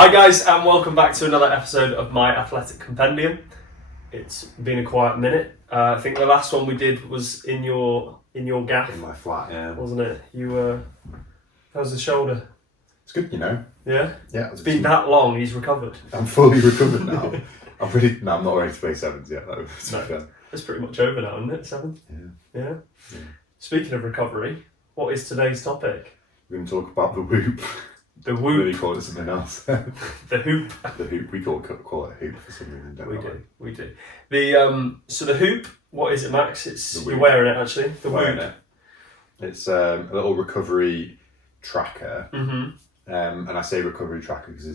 Hi guys, and welcome back to another episode of My Athletic Compendium. It's been a quiet minute. I think the last one we did was in your gaff. In my flat, yeah. Wasn't it? How's the shoulder? It's good, you know. Yeah? Yeah. It's been that long, he's recovered. I'm fully recovered now. I'm not ready to play sevens yet, though. No. It's pretty much over now, isn't it? Seven? Yeah. Yeah? Speaking of recovery, what is today's topic? We're going to talk about the whoop. The We whoop. really call it something else. The hoop. The hoop. We call it hoop for some reason, don't We do. So the hoop, what is it, Max? The You're whoop. wearing it actually. The Wearing whoop. it. It's a little recovery tracker. Mm-hmm. And I say recovery tracker because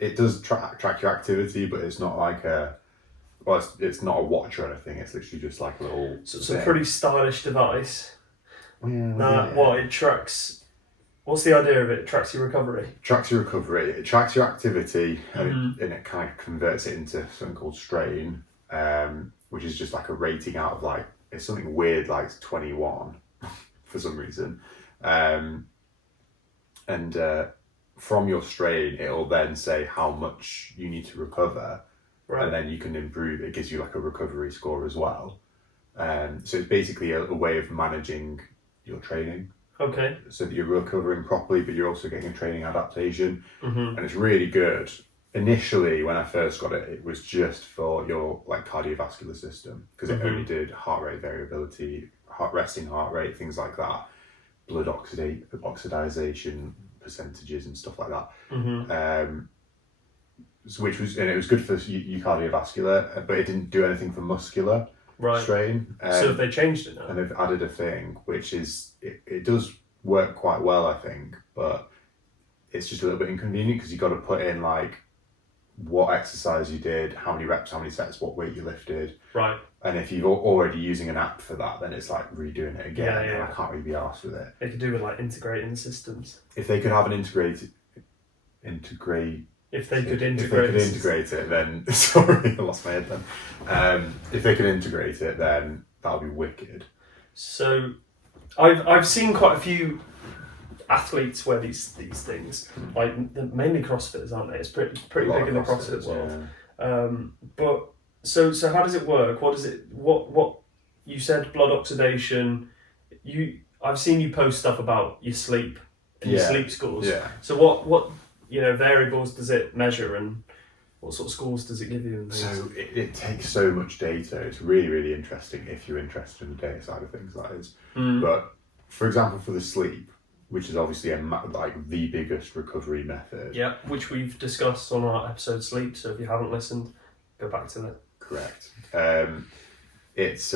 it does track your activity, but it's not like it's not a watch or anything. It's literally just like a little. So it's a pretty stylish device. Yeah. It tracks. What's the idea of it? It tracks your recovery. Tracks your recovery. It tracks your activity, Mm-hmm. and it kind of converts it into something called strain, which is just like a rating out of it's something weird like 21 for some reason, and from your strain it'll then say how much you need to recover, Right. and then you can improve. It gives you like a recovery score as well. So it's basically a way of managing your training, Okay. so that you're recovering properly, but you're also getting a training adaptation, Mm-hmm. and it's really good. Initially, when I first got it, it was just for your cardiovascular system because it only did heart rate variability, resting heart rate, things like that, blood oxidization percentages and stuff like that. Mm-hmm. It was good for your cardiovascular, but it didn't do anything for muscular Right. strain. So have they changed it now? And they've added a thing which is it does work quite well, I think, but it's just a little bit inconvenient because you've got to put in what exercise you did, how many reps, how many sets, what weight you lifted, Right. and if you're already using an app for that, then it's like redoing it again. Yeah. And I can't really be arsed with it. They could do with integrating systems. If they could have an If they could If integrate. they could integrate it, then sorry, I lost my head then. If they could integrate it, then that would be wicked. So, I've seen quite a few athletes wear these things. Mainly CrossFitters, aren't they? It's pretty big in the CrossFit world. Yeah. But so how does it work? What you said, blood oxidation. I've seen you post stuff about your sleep and your sleep scores. Yeah. So what variables does it measure, and what sort of scores does it give you? And things? So it takes so much data. It's really, really interesting if you're interested in the data side of things, that is. But for example, for the sleep, which is obviously the biggest recovery method. Yeah, which we've discussed on our episode Sleep. So if you haven't listened, go back to that. Correct. It's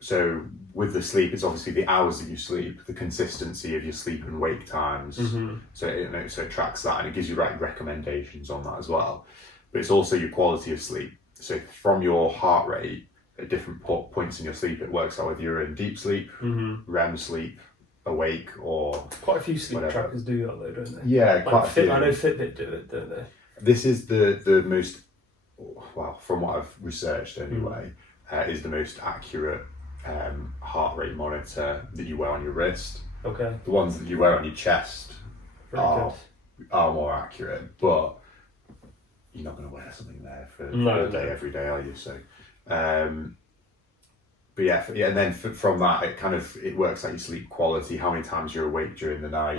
so with the sleep, it's obviously the hours that you sleep, the consistency of your sleep and wake times. Mm-hmm. So it tracks that, and it gives you recommendations on that as well. But it's also your quality of sleep. So from your heart rate at different points in your sleep, it works out whether you're in deep sleep, REM sleep, awake, or Quite a few sleep whatever. trackers do that though, don't they? Yeah, quite a few. I know Fitbit do it, don't they? This is the most, well, from what I've researched anyway, is the most accurate heart rate monitor that you wear on your wrist. Okay. The ones that you wear on your chest Very are good. more accurate, but you're not going to wear something there for No, a day no. every day, are you? So, but and then from that, it works out your sleep quality, how many times you're awake during the night,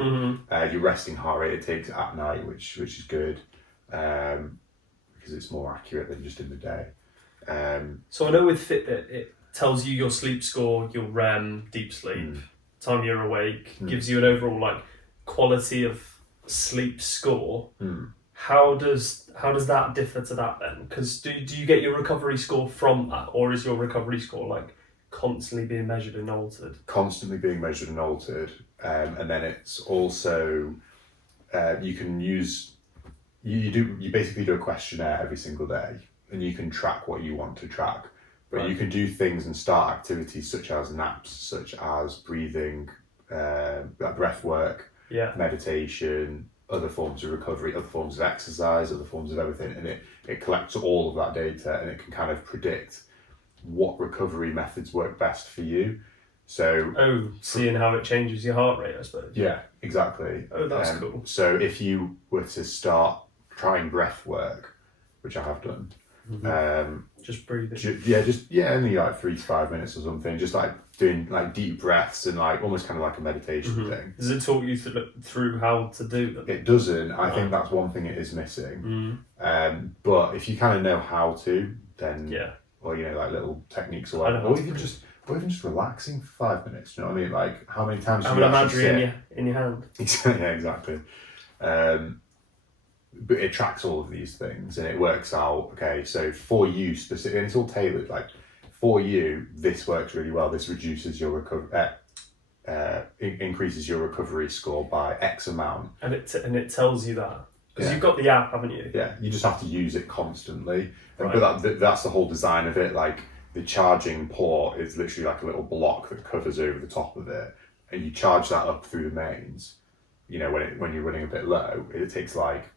your resting heart rate it takes at night, which is good, because it's more accurate than just in the day. So I know with Fitbit, it tells you your sleep score, your REM, deep sleep, time you're awake, gives you an overall quality of sleep score. How does that differ to that then? Because do you get your recovery score from that, or is your recovery score constantly being measured and altered? Constantly being measured and altered, and then it's also you can use you basically do a questionnaire every single day, and you can track what you want to track. But Right. you can do things and start activities such as naps, such as breathing, breath work, meditation, other forms of recovery, other forms of exercise, other forms of everything, and it collects all of that data, and it can kind of predict what recovery methods work best for you. So seeing how it changes your heart rate, I suppose. yeah, exactly. Oh, that's cool. So if you were to start trying breath work, which I have done, Just breathing. only like 3 to 5 minutes or something, just like doing like deep breaths and like almost kind of like a meditation thing. Does it talk you through how to do them? It doesn't. I think that's one thing it is missing. But if you kind of know how to, then or like little techniques or whatever, or even just relaxing for 5 minutes. You know what I mean? Like how many times? Having a battery in your hand. Yeah, exactly. But it tracks all of these things and it works out. Okay, so for you specifically, and it's all tailored. Like for you, this works really well. This reduces your increases your recovery score by X amount, and it tells you that because you've got the app, haven't you? Yeah, you just have to use it constantly. Right. But that's the whole design of it. Like the charging port is literally like a little block that covers over the top of it, and you charge that up through the mains. When you're running a bit low, it takes like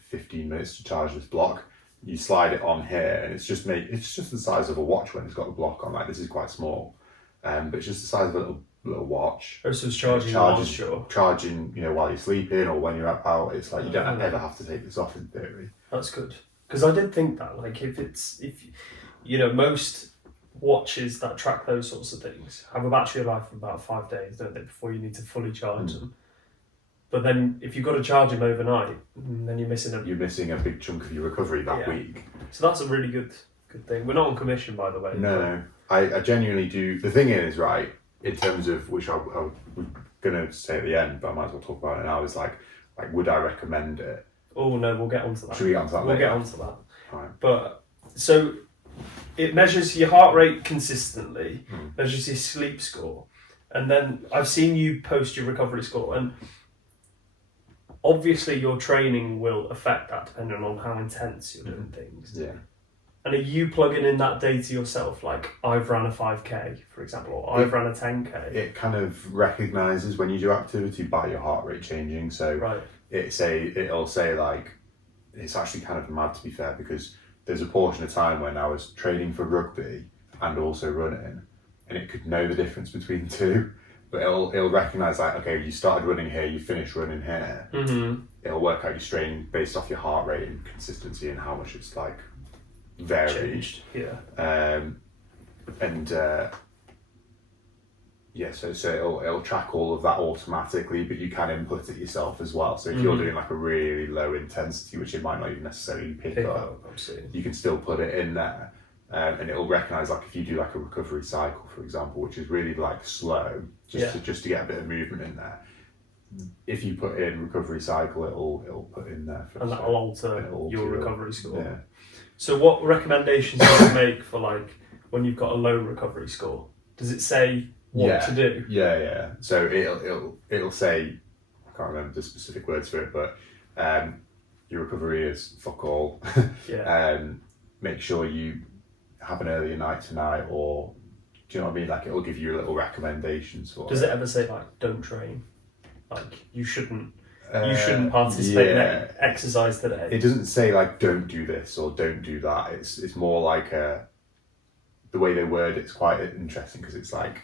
15 minutes to charge this block. You slide it on here, and it's just the size of a watch when it's got the block on. Like this is quite small, but it's just the size of a little watch. Oh, so it's charging while you're sleeping or when you're out. It's like you don't ever have to take this off in theory. That's good, because I did think that like if most watches that track those sorts of things have a battery life of about 5 days, don't they, before you need to fully charge them. But then if you've got to charge them overnight, then you're missing a big chunk of your recovery that week. So that's a really good thing. We're not on commission, by the way. No. I genuinely do. The thing is, right, in terms of, which I'm going to say at the end, but I might as well talk about it now, is like would I recommend it? Oh, no, we'll get onto that. Should we get onto that later? We'll get onto that. Right. But, so, it measures your heart rate consistently, measures your sleep score, and then I've seen you post your recovery score, and obviously your training will affect that depending on how intense you're doing things. Yeah. And are you plugging in that data yourself? Like, I've ran a 5K, for example, or I've ran a 10K. It kind of recognises when you do activity by your heart rate changing. So right. It'll say like, it's actually kind of mad to be fair, because there's a portion of time when I was training for rugby and also running, and it could know the difference between the two. But it'll recognise like, okay, you started running here, you finished running here. It'll work out your strain based off your heart rate and consistency and how much it's like varied. Changed. Yeah. So it'll track all of that automatically, but you can input it yourself as well. So if you're doing like a really low intensity, which it might not even necessarily pick up, you can still put it in there. And it'll recognise like if you do like a recovery cycle, for example, which is really like slow, just to get a bit of movement in there. If you put in recovery cycle, it'll put in there, and that'll alter your recovery score. Yeah. So what recommendations do you make for like when you've got a low recovery score? Does it say what to do? Yeah. So it'll say, I can't remember the specific words for it, but your recovery is fuck all. Make sure you have an earlier night tonight, or do you know what I mean? Like it'll give you little recommendations for. Does it ever say like don't train? Like you shouldn't participate in exercise today. It doesn't say like don't do this or don't do that. It's more like the way they word it's quite interesting, because it's like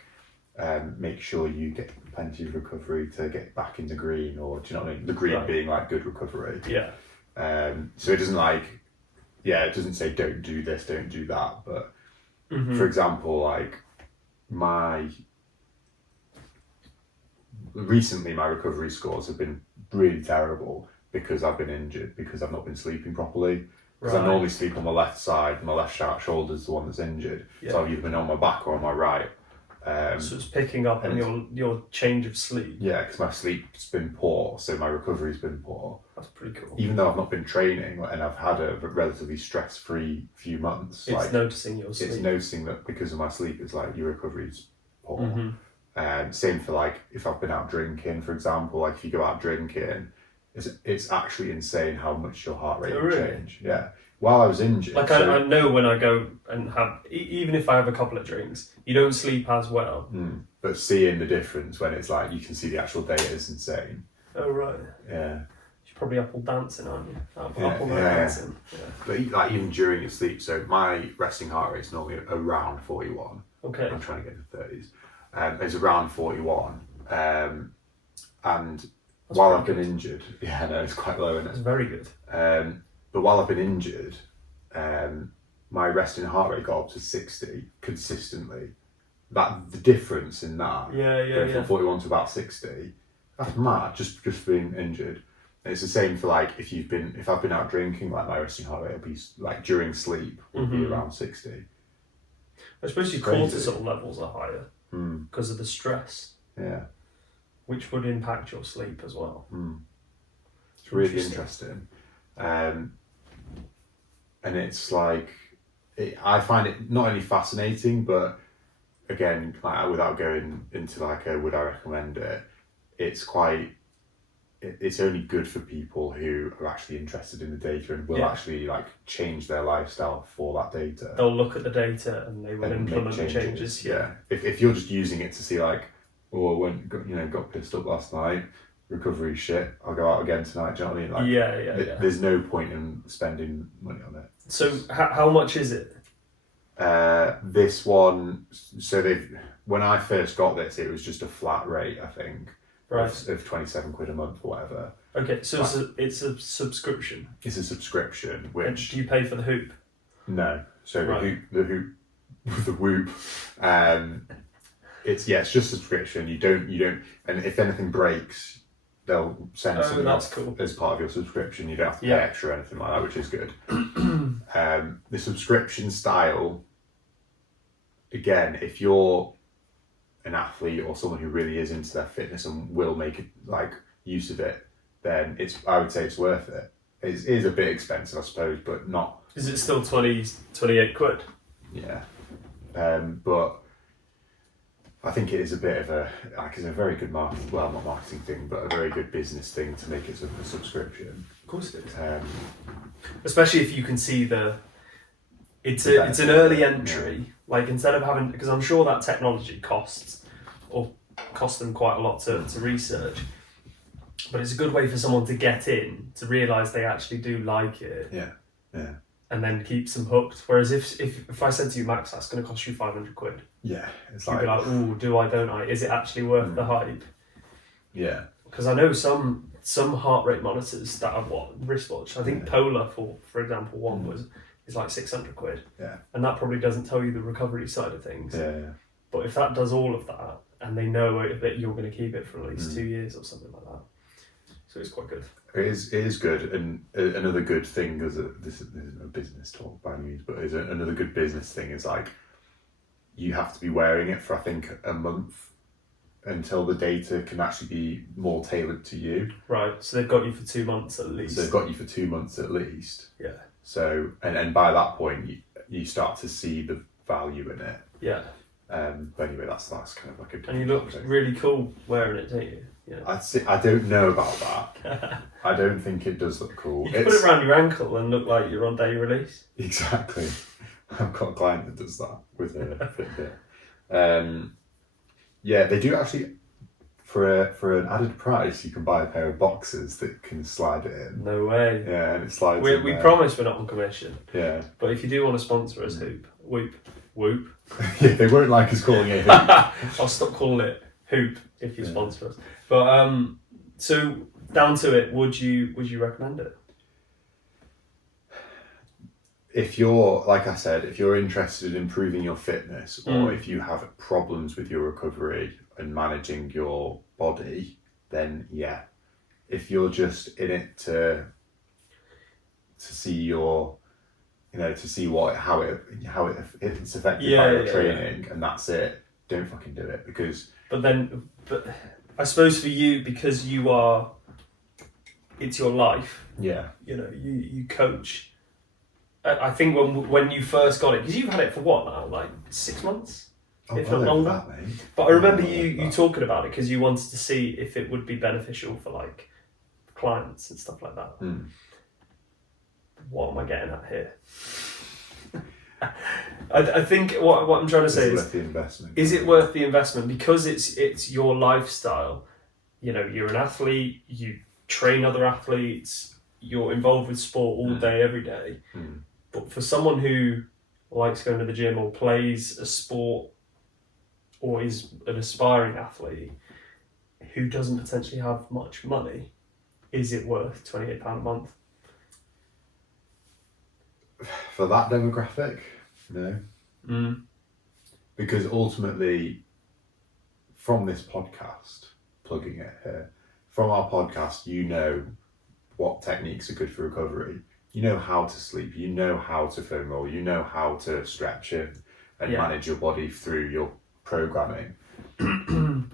make sure you get plenty of recovery to get back in the green, or do you know what I mean? The green being like good recovery. Yeah. So it doesn't like. Yeah, it doesn't say don't do this, don't do that. But for example, like recently my recovery scores have been really terrible because I've been injured, because I've not been sleeping properly. Because I normally sleep on my left side, my left shoulder is the one that's injured. Yeah. So I've either been on my back or on my right. So it's picking up on your change of sleep. Yeah, because my sleep's been poor, so my recovery's been poor. That's pretty cool. Even though I've not been training and I've had a relatively stress-free few months, it's noticing your sleep. It's noticing that because of my sleep, it's like your recovery's poor. Same for like if I've been out drinking, for example. Like if you go out drinking, it's actually insane how much your heart rate will change. Yeah. While I was injured. Like I know when I go and have, even if I have a couple of drinks, you don't sleep as well. But seeing the difference when it's like you can see the actual data is insane. Oh right. Yeah. You're probably Apple dancing, aren't you? Apple dancing. Yeah. But like even during your sleep, so my resting heart rate is normally around 41. Okay. I'm trying to get to 30s. It's around 41. And That's while I've pretty been injured, yeah, no, it's quite low, isn't That's it? very good. But while I've been injured, my resting heart rate got up to 60 consistently. The difference in that, going from 41 to about 60, that's mad. Just being injured. And it's the same for like if I've been out drinking, like my resting heart rate will be like during sleep will be around 60. I suppose your Crazy. cortisol levels are higher because of the stress, which would impact your sleep as well. It's really interesting. And it's like, I find it not only fascinating, but again, like without going into like a would I recommend it, it's only good for people who are actually interested in the data and will actually like change their lifestyle for that data. They'll look at the data and they will And implement make the changes. Yeah. If you're just using it to see like, oh, I got pissed up last night, recovery shit, I'll go out again tonight. Do you know what I mean? Like, Yeah. There's no point in spending money on it. So how much is it? This one, when I first got this, it was just a flat rate, I think, of 27 quid a month or whatever. Okay, so it's a subscription. It's a subscription, And which do you pay for the hoop? no. So Right. the whoop, it's just a subscription. You don't, and if anything breaks, they'll send something that's off cool. as part of your subscription. You don't have to pay Yeah. extra or anything like that, which is good. The subscription style, again, if you're an athlete or someone who really is into their fitness and will make it like use of it, then I would say it's worth it. It is a bit expensive, I suppose, but not. Is it still 28 quid? Yeah, but I think it is a bit of it's a very good not marketing thing, but a very good business thing to make it a subscription. Of course it is. Especially Especially if you can see it's an early entry. Like instead of having, because I'm sure that technology costs them quite a lot to research, but it's a good way for someone to get in, to realise they actually do like it. Yeah. And then keeps them hooked. Whereas if I said to you, Max, that's going to cost you 500 quid, Yeah, it's you'd be like, ooh, do I, don't I? Is it actually worth the hype? Yeah. Because I know some heart rate monitors that are wristwatch. I think Polar, for example, one is like 600 quid. Yeah. And that probably doesn't tell you the recovery side of things. Yeah. But if that does all of that, and they know that you're going to keep it for at least 2 years or something like that, so it's quite good. It is good, and another good thing this isn't a business talk by any means, but another good business thing is like you have to be wearing it for I think a month until the data can actually be more tailored to you. Right. So they've got you for 2 months at least. So they've got you for 2 months at least. Yeah. So and by that point you start to see the value in it. Yeah. But anyway, that's kind of like a. And you look really cool wearing it, don't you? Yeah. I don't know about that. I don't think it does look cool. You can put it around your ankle and look like you're on day release. Exactly. I've got a client that does that with a Fitbit. Yeah, they do actually. For an added price, you can buy a pair of boxers that can slide it in. No way. Yeah, and it slides. We promise we're not on commission. Yeah. But if you do want to sponsor us, Whoop. Yeah, they won't like us calling it hoop. I'll stop calling it Hoop if you sponsor us. But so down to it, would you recommend it? If you're, like I said, if you're interested in improving your fitness, or if you have problems with your recovery and managing your body, then yeah. If you're just in it to see your, to see how it's affected by your training, and that's it, don't fucking do it, because. But I suppose for you, because it's your life. Yeah. You coach. I think when you first got it, because you've had it for what now, like 6 months, if not longer. But I remember you talking about it because you wanted to see if it would be beneficial for like clients and stuff like that. What am I getting at here? I think what I'm trying to say is, worth the investment? Is it worth the investment? Because it's your lifestyle. You're an athlete. You train other athletes. You're involved with sport all day, every day. But for someone who likes going to the gym or plays a sport or is an aspiring athlete who doesn't potentially have much money, is it worth £28 a month? For that demographic, no. Because ultimately, from this podcast, plugging it here, from our podcast, you know what techniques are good for recovery. You know how to sleep, you know how to foam roll, you know how to stretch and manage your body through your programming.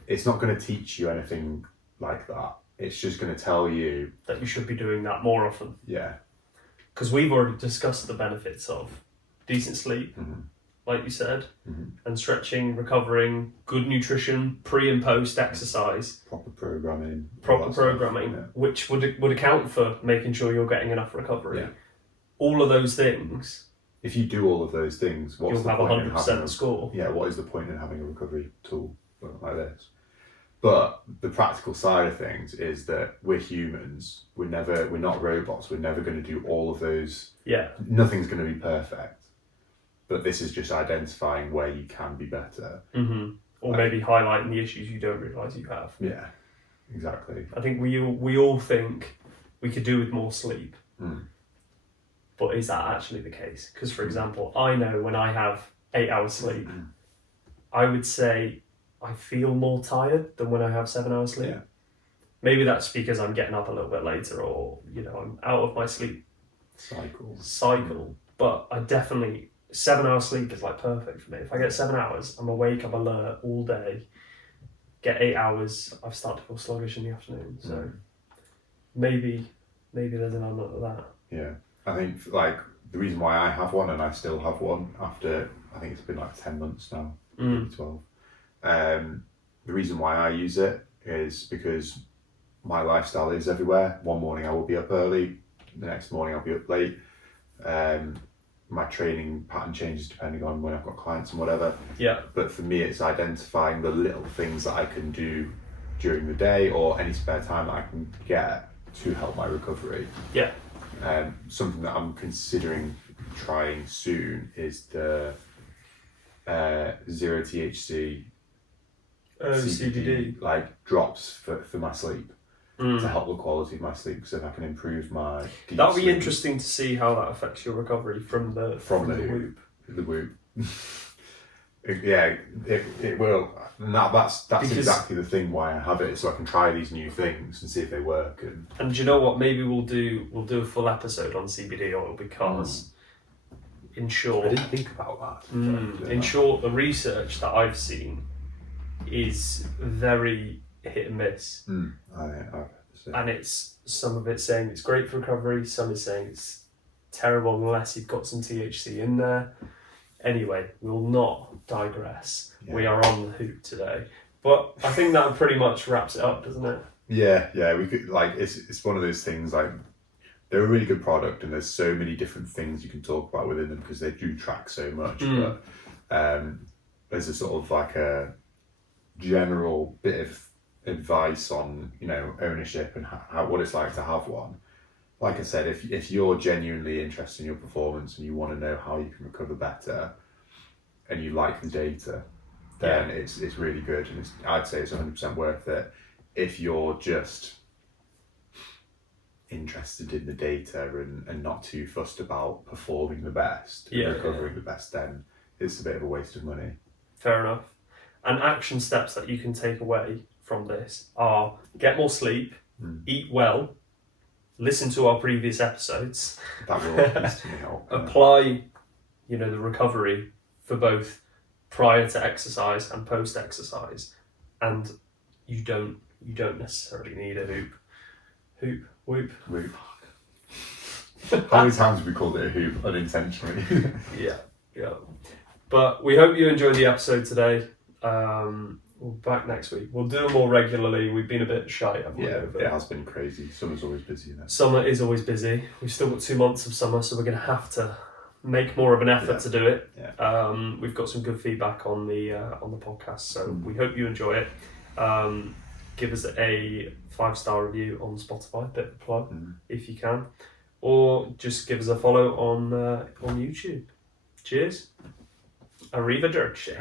It's not going to teach you anything like that. It's just going to tell you that you should be doing that more often. Yeah. Because we've already discussed the benefits of decent sleep, like you said, and stretching, recovering, good nutrition, pre and post exercise, proper programming, which would account for making sure you're getting enough recovery. Yeah. All of those things. If you do all of those things, what's you'll the have point 100% score. Yeah, what is the point in having a recovery tool like this? But the practical side of things is that we're humans. We're not robots. We're never going to do all of those. Yeah. Nothing's going to be perfect. But this is just identifying where you can be better. Or maybe highlighting the issues you don't realise you have. Yeah, exactly. I think we all think we could do with more sleep. But is that actually the case? Because, for example, I know when I have 8 hours sleep, I would say I feel more tired than when I have 7 hours sleep. Yeah. Maybe that's because I'm getting up a little bit later, or I'm out of my sleep cycle. But I definitely 7 hours sleep is like perfect for me. If I get 7 hours, I'm awake, I'm alert all day. Get 8 hours, I start to feel sluggish in the afternoon. So maybe there's an element of that. Yeah, I think like the reason why I have one and I still have one after I think it's been like 10 months now, maybe 12. The reason why I use it is because my lifestyle is everywhere. One morning I will be up early, the next morning I'll be up late. My training pattern changes depending on when I've got clients and whatever. Yeah. But for me, it's identifying the little things that I can do during the day or any spare time that I can get to help my recovery. Yeah. Something that I'm considering trying soon is the zero THC CBD like drops for my sleep to help the quality of my sleep. Because if I can improve my deep that'll be sleep, interesting to see how that affects your recovery from the Whoop. The Whoop. It will. And that's because exactly the thing why I have it, so I can try these new things and see if they work. And do you know what? Maybe we'll do a full episode on CBD oil because, in short, I didn't think about that. In short, the research that I've seen is very hit and miss. And it's some of it saying it's great for recovery, some is saying it's terrible unless you've got some THC in there. Anyway, we'll not digress. Yeah. We are on the Hoop today. But I think that pretty much wraps it up, doesn't it? Yeah, we could it's one of those things like they're a really good product and there's so many different things you can talk about within them because they do track so much. But there's a sort of like a general bit of advice on ownership and what it's like to have one. Like I said, if you're genuinely interested in your performance and you want to know how you can recover better and you like the data, then it's really good, and I'd say it's 100% worth it. If you're just interested in the data and not too fussed about performing the best and recovering the best, then it's a bit of a waste of money. Fair enough. And action steps that you can take away from this are get more sleep, eat well, listen to our previous episodes. That will instantly help. Apply, the recovery for both prior to exercise and post exercise, and you don't necessarily need a Whoop. How many times have we called it a hoop unintentionally? Yeah. But we hope you enjoyed the episode today. We'll be back next week. We'll do them more regularly. We've been a bit shy, haven't we? Yeah, it has been crazy. Summer's always busy. Summer is always busy. We've still got 2 months of summer, so we're going to have to make more of an effort to do it. Yeah. We've got some good feedback on the podcast, so we hope you enjoy it. Give us a 5-star review on Spotify, bit of a plug, if you can, or just give us a follow on YouTube. Cheers. Arrivederci.